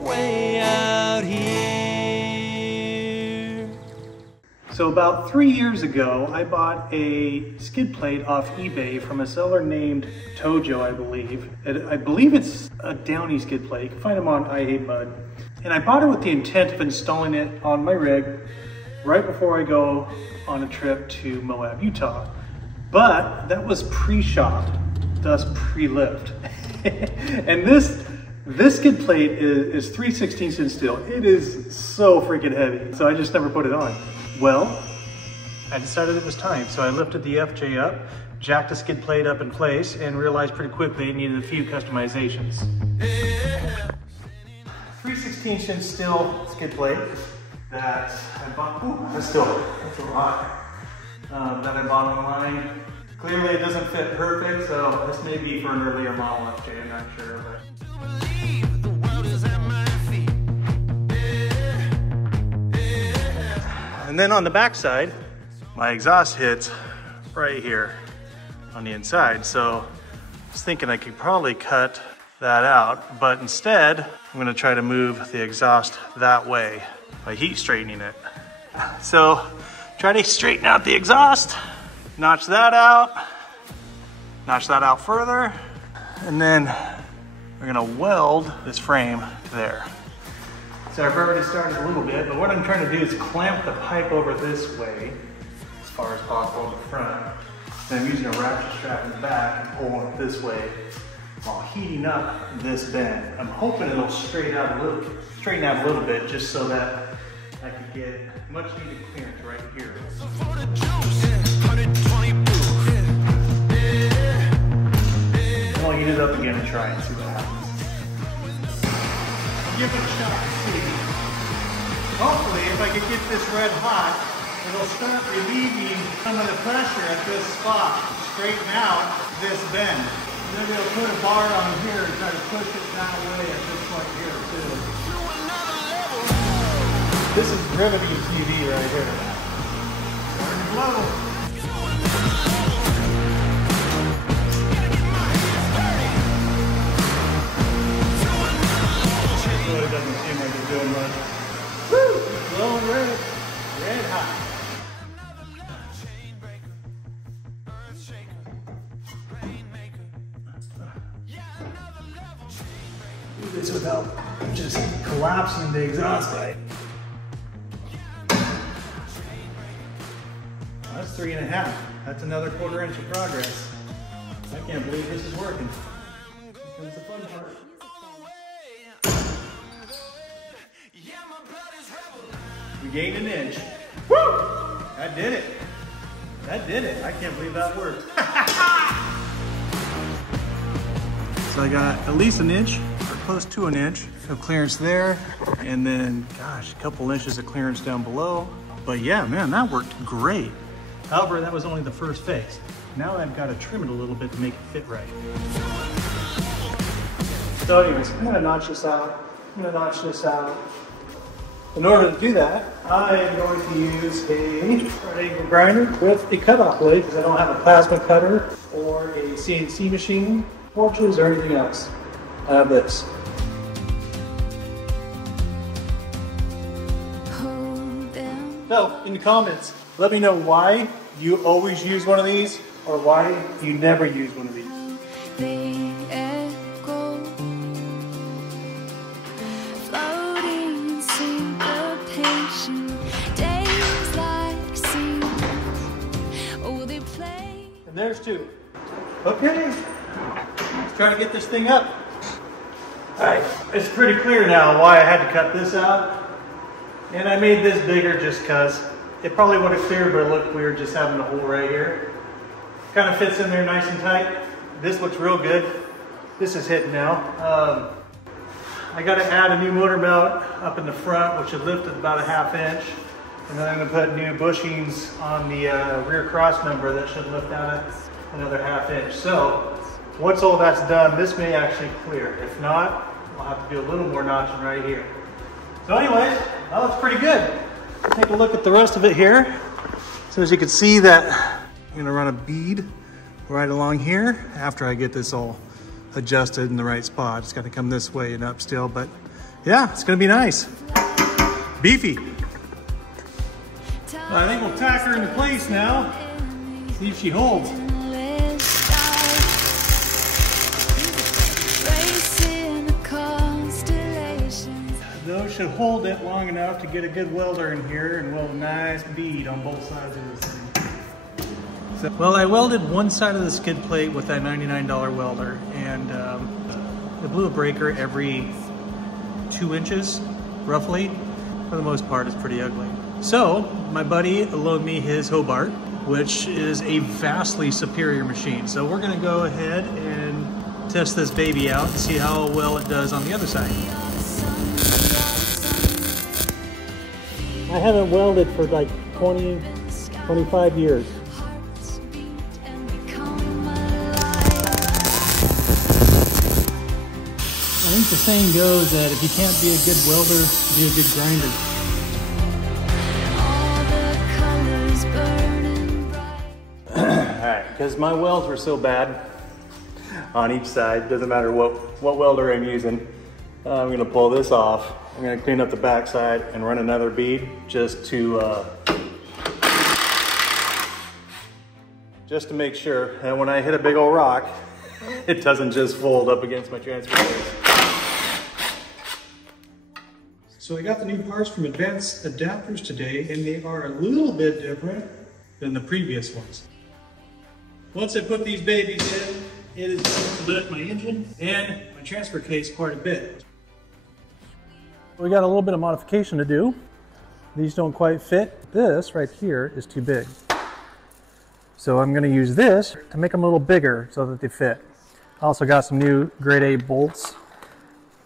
way out here. So about 3 years ago, I bought a skid plate off eBay from a seller named Tojo, I believe. I believe it's a Downey skid plate. You can find them on I Hate Mud. And I bought it with the intent of installing it on my rig right before I go on a trip to Moab, Utah. But that was pre-shot, thus pre-lift. And this skid plate is 3/16 inch steel. It is so freaking heavy. So I just never put it on. Well, I decided it was time. So I lifted the FJ up, jacked the skid plate up in place, and realized pretty quickly it needed a few customizations. 3/16 inch steel skid plate that I bought, that's a lot, that I bought online. Clearly it doesn't fit perfect, so this may be for an earlier model FJ, I'm not sure. But. And then on the back side, my exhaust hits right here on the inside. So I was thinking I could probably cut that out, but instead I'm gonna try to move the exhaust that way by heat straightening it. So try to straighten out the exhaust, notch that out further, and then we're gonna weld this frame there. So I've already started a little bit, but what I'm trying to do is clamp the pipe over this way as far as possible in the front. Then I'm using a ratchet strap in the back and pulling it this way while heating up this bend. I'm hoping it'll straighten out a little bit just so that I can get much needed clearance right here. And I'll heat it up again and try and see what happens. Give it a shot and see. Hopefully, if I can get this red hot, it'll start relieving some of the pressure at this spot, straighten out this bend. Maybe I'll put a bar on here and try to push it that way at this point here too. This is riveting TV right here. Starting to blow. Really doesn't seem like it's doing much. Woo! It's blowing red. Red hot. Do this without just collapsing the exhaust pipe. That's 3.5. That's another 1/4 inch of progress. I can't believe this is working. Here comes the fun part. We gained an inch. Woo! That did it. That did it. I can't believe that worked. So I got at least an inch, or close to an inch of clearance there. And then, gosh, a couple inches of clearance down below. But yeah, man, that worked great. However, that was only the first phase. Now I've got to trim it a little bit to make it fit right. So anyways, I'm gonna notch this out. In order to do that, I am going to use a angle grinder with a cutoff blade because I don't have a plasma cutter or a CNC machine, torches, or anything else. I have this. So, in the comments, let me know why you always use one of these or why you never use one of these. And there's two. Okay, let's try to get this thing up. All right, it's pretty clear now why I had to cut this out. And I made this bigger just because it probably would have cleared, but it looked weird just having the hole right here. Kind of fits in there nice and tight. This looks real good. This is hitting now. I got to add a new motor mount up in the front, which should lift it about a 1/2 inch. And then I'm going to put new bushings on the rear cross member that should lift out another 1/2 inch. So once all that's done, this may actually clear. If not, I'll have to do a little more notching right here. So anyways, that looks pretty good. Take a look at the rest of it here. So as you can see that I'm going to run a bead right along here after I get this all adjusted in the right spot. It's got to come this way and up still, but yeah, it's gonna be nice. Beefy. I think we'll tack her into place now. See if she holds. Those should hold it long enough to get a good welder in here and weld a nice bead on both sides of this thing. So, well, I welded one side of the skid plate with that $99 welder, and it blew a breaker every 2 inches, roughly. For the most part, it's pretty ugly. So, my buddy loaned me his Hobart, which is a vastly superior machine. So we're gonna go ahead and test this baby out and see how well it does on the other side. I haven't welded for like 20, 25 years. I think the saying goes that if you can't be a good welder, be a good grinder. Alright, because my welds were so bad on each side, doesn't matter what welder I'm using, I'm going to pull this off. I'm going to clean up the back side and run another bead just to make sure. And when I hit a big old rock, it doesn't just fold up against my transfer case. So I got the new parts from Advanced Adapters today, and they are a little bit different than the previous ones. Once I put these babies in, it is going to lift my engine and my transfer case quite a bit. We got a little bit of modification to do. These don't quite fit. This right here is too big. So I'm going to use this to make them a little bigger so that they fit. I also got some new grade A bolts,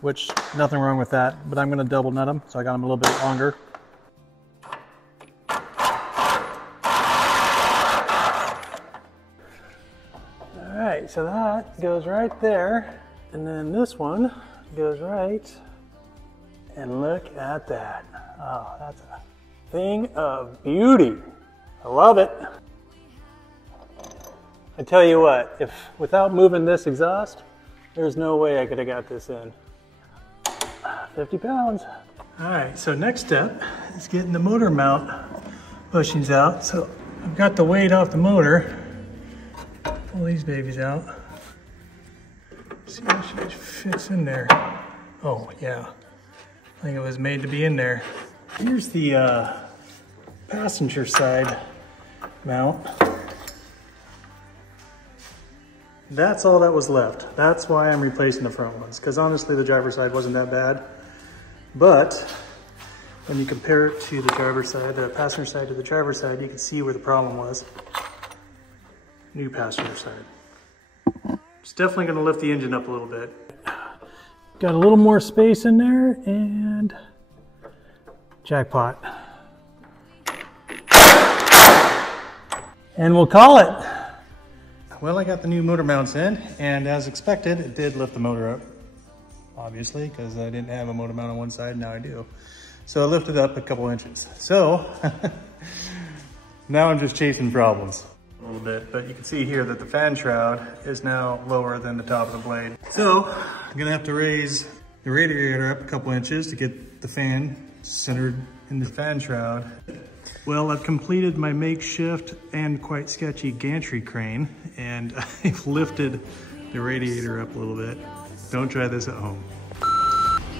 which nothing wrong with that, but I'm going to double nut them, so I got them a little bit longer. All right, so that goes right there, and then this one goes right. And look at that. Oh, that's a thing of beauty. I love it. I tell you what, if without moving this exhaust, there's no way I could have got this in. 50 pounds. All right, so next step is getting the motor mount bushings out. So I've got the weight off the motor. Pull these babies out. See how she fits in there. Oh, yeah. I think it was made to be in there. Here's the passenger side mount. That's all that was left. That's why I'm replacing the front ones, because honestly the driver's side wasn't that bad. But when you compare it to the driver's side, the passenger side to the driver's side, you can see where the problem was. New passenger side. It's definitely going to lift the engine up a little bit. Got a little more space in there, and jackpot. And we'll call it. Well, I got the new motor mounts in, and as expected, it did lift the motor up. Obviously, because I didn't have a motor mount on one side, now I do. So I lifted up a couple inches. So now I'm just chasing problems a little bit, but you can see here that the fan shroud is now lower than the top of the blade. So I'm gonna have to raise the radiator up a couple inches to get the fan centered in the fan shroud. Well, I've completed my makeshift and quite sketchy gantry crane, and I've lifted the radiator up a little bit. Don't try this at home.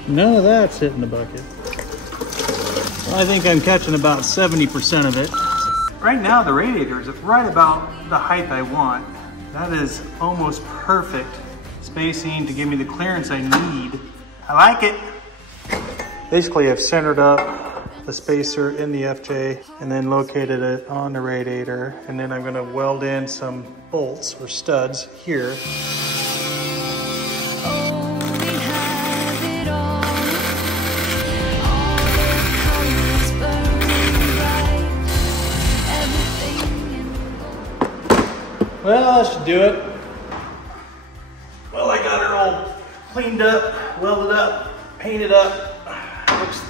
None of that's hitting the bucket. I think I'm catching about 70% of it. Right now, the radiator is right about the height I want. That is almost perfect spacing to give me the clearance I need. I like it. Basically, I've centered up the spacer in the FJ and then located it on the radiator. And then I'm gonna weld in some bolts or studs here. Well, that should do it. Well, I got her all cleaned up, welded up, painted up. Looks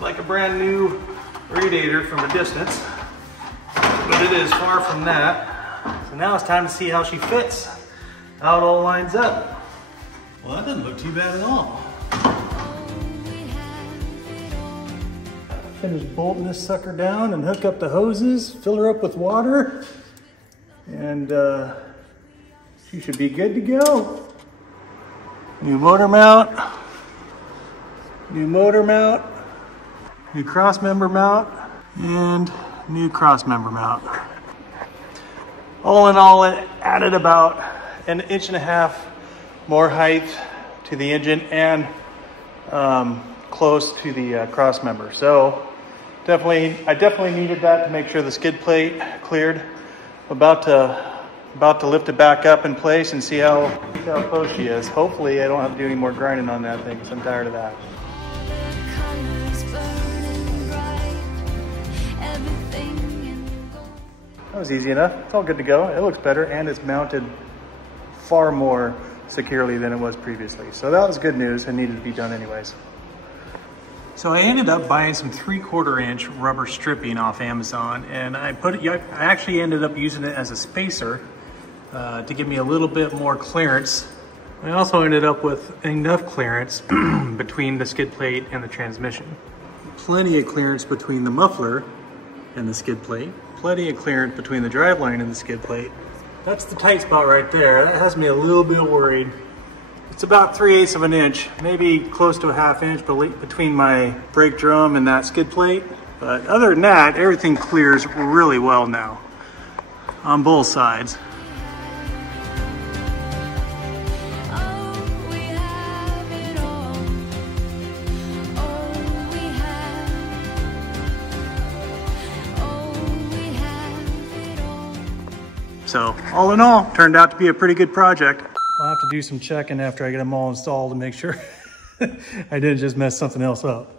like a brand new radiator from a distance, but it is far from that. So now it's time to see how she fits, how it all lines up. Well, that doesn't look too bad at all. Finish bolting this sucker down and hook up the hoses, fill her up with water, and she should be good to go. New motor mount, new cross member mount, and new cross member mount. All in all, it added about 1.5 inches more height to the engine and close to the cross member. So I definitely needed that to make sure the skid plate cleared. About to lift it back up in place and see how close she is. Hopefully I don't have to do any more grinding on that thing because I'm tired of that. That was easy enough. It's all good to go. It looks better and it's mounted far more securely than it was previously. So that was good news and needed to be done anyways. So I ended up buying some 3/4 inch rubber stripping off Amazon, and I actually ended up using it as a spacer to give me a little bit more clearance. I also ended up with enough clearance between the skid plate and the transmission. Plenty of clearance between the muffler and the skid plate. Plenty of clearance between the driveline and the skid plate. That's the tight spot right there. That has me a little bit worried. It's about 3/8 of an inch, maybe close to a 1/2 inch between my brake drum and that skid plate. But other than that, everything clears really well now on both sides. So all in all, turned out to be a pretty good project. I'll have to do some checking after I get them all installed to make sure I didn't just mess something else up.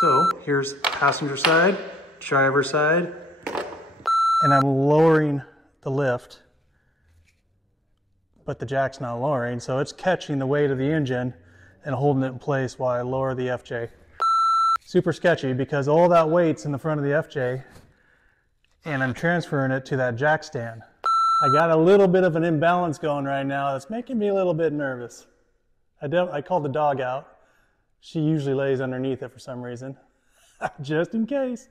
So here's passenger side, driver side, and I'm lowering the lift, but the jack's not lowering, so it's catching the weight of the engine and holding it in place while I lower the FJ. Super sketchy because all that weight's in the front of the FJ and I'm transferring it to that jack stand. I got a little bit of an imbalance going right now that's making me a little bit nervous. I called the dog out. She usually lays underneath it for some reason. Just in case.